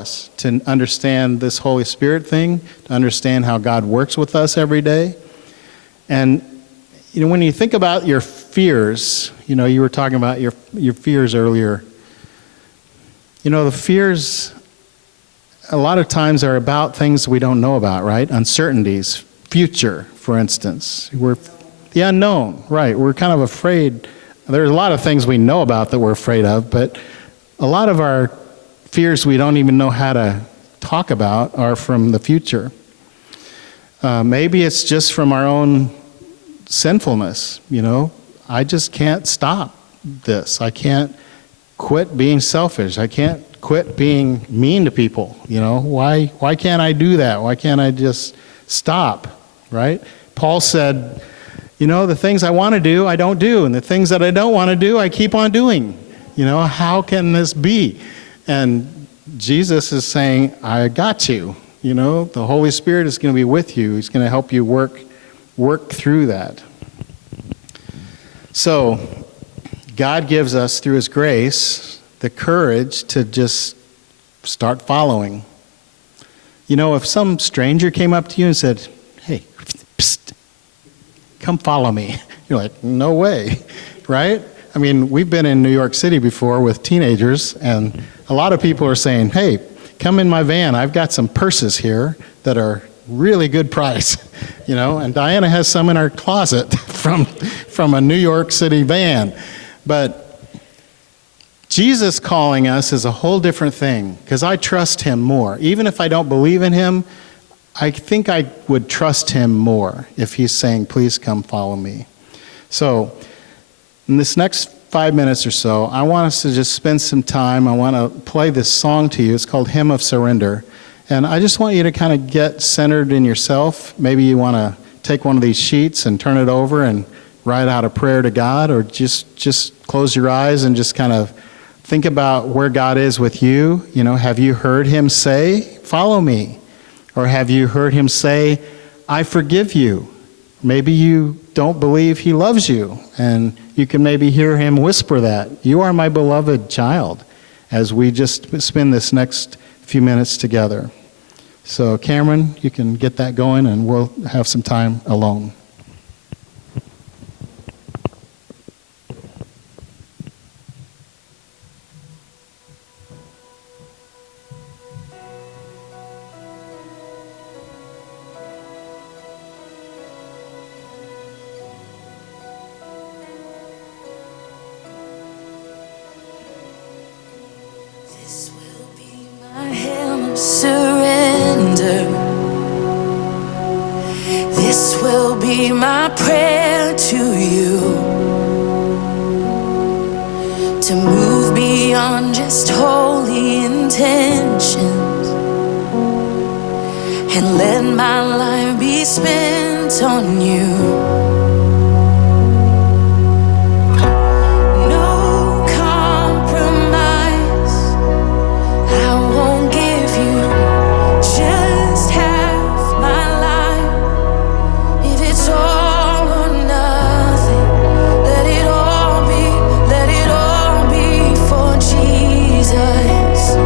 us to understand this Holy Spirit thing, to understand how God works with us every day. And when you think about your fears, you were talking about your fears earlier. The fears a lot of times are about things we don't know about, right? Uncertainties, future, for instance. We're the unknown, right? We're kind of afraid. There's a lot of things we know about that we're afraid of, but a lot of our fears we don't even know how to talk about are from the future. Maybe it's just from our own sinfulness, I just can't stop this. I can't quit being selfish. I can't quit being mean to people, Why can't I do that? Why can't I just stop, right? Paul said, the things I want to do, I don't do, and the things that I don't want to do, I keep on doing. How can this be? And Jesus is saying, I got you. The Holy Spirit is going to be with you. He's going to help you work through that. So, God gives us, through His grace, the courage to just start following. If some stranger came up to you and said, hey, psst, come follow me. You're like, no way, right? I mean, we've been in New York City before with teenagers, and a lot of people are saying, hey, come in my van. I've got some purses here that are really good price, and Diana has some in her closet from a New York City van. But Jesus calling us is a whole different thing, because I trust Him more. Even if I don't believe in Him, I think I would trust Him more if He's saying, please come follow me. So in this next 5 minutes or so, I want us to just spend some time. I want to play this song to you. It's called Hymn of Surrender. And I just want you to kind of get centered in yourself. Maybe you want to take one of these sheets and turn it over and write out a prayer to God, or just close your eyes and just kind of think about where God is with you. Have you heard Him say, follow me? Or have you heard Him say, I forgive you? Maybe you don't believe He loves you, and you can maybe hear Him whisper that. You are my beloved child, as we just spend this next few minutes together. So Cameron, you can get that going, and we'll have some time alone. Surrender. This will be my prayer to you, to move beyond just holy intentions and let my life be spent on you. Jesus.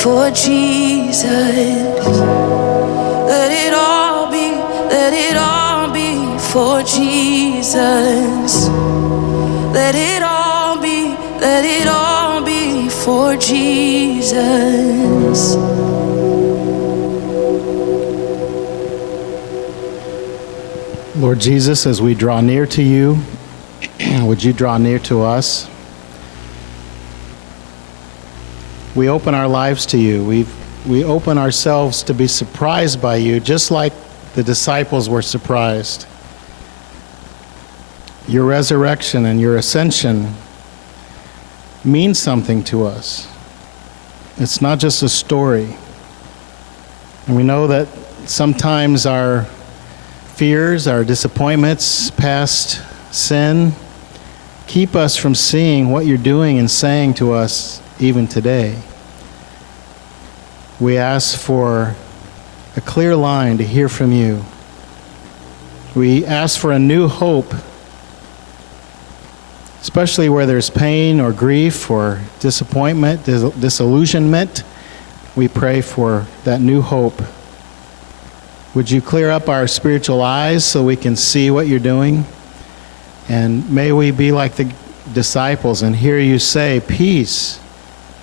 for Jesus. Let it all be for Jesus. Let it all be for Jesus. Lord Jesus, as we draw near to you, would you draw near to us? We open our lives to you. We open ourselves to be surprised by you, just like the disciples were surprised. Your resurrection and your ascension means something to us. It's not just a story. And we know that sometimes our fears, our disappointments, past sin, keep us from seeing what you're doing and saying to us even today. We ask for a clear line to hear from you. We ask for a new hope, especially where there's pain or grief or disappointment, disillusionment. We pray for that new hope. Would you clear up our spiritual eyes so we can see what you're doing? And may we be like the disciples and hear you say, "Peace,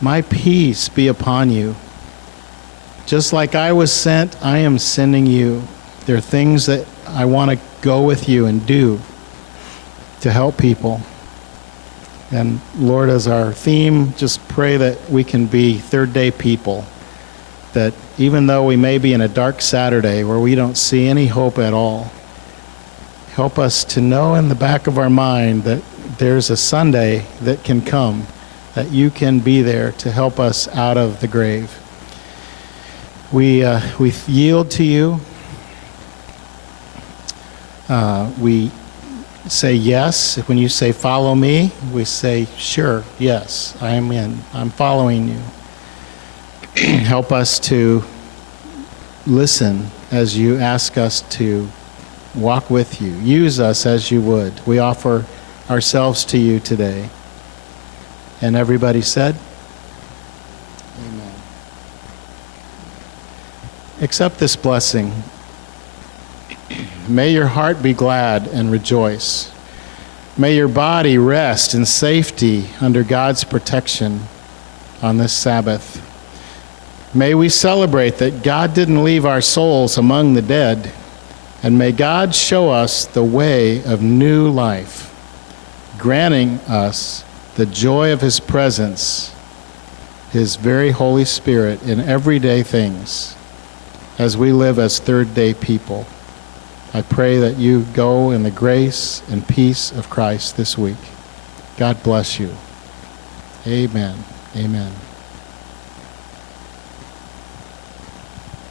my peace be upon you. Just like I was sent, I am sending you." There are things that I want to go with you and do to help people. And Lord, as our theme, just pray that we can be third day people. That even though we may be in a dark Saturday where we don't see any hope at all, help us to know in the back of our mind that there's a Sunday that can come, that you can be there to help us out of the grave. We yield to you. We say yes. When you say follow me, we say sure, yes, I am in. I'm following you. Help us to listen as you ask us to walk with you. Use us as you would. We offer ourselves to you today. And everybody said, amen. Accept this blessing. May your heart be glad and rejoice. May your body rest in safety under God's protection on this Sabbath. May we celebrate that God didn't leave our souls among the dead, and may God show us the way of new life, granting us the joy of his presence, his very Holy Spirit in everyday things as we live as third day people. I pray that you go in the grace and peace of Christ this week. God bless you. Amen. Amen.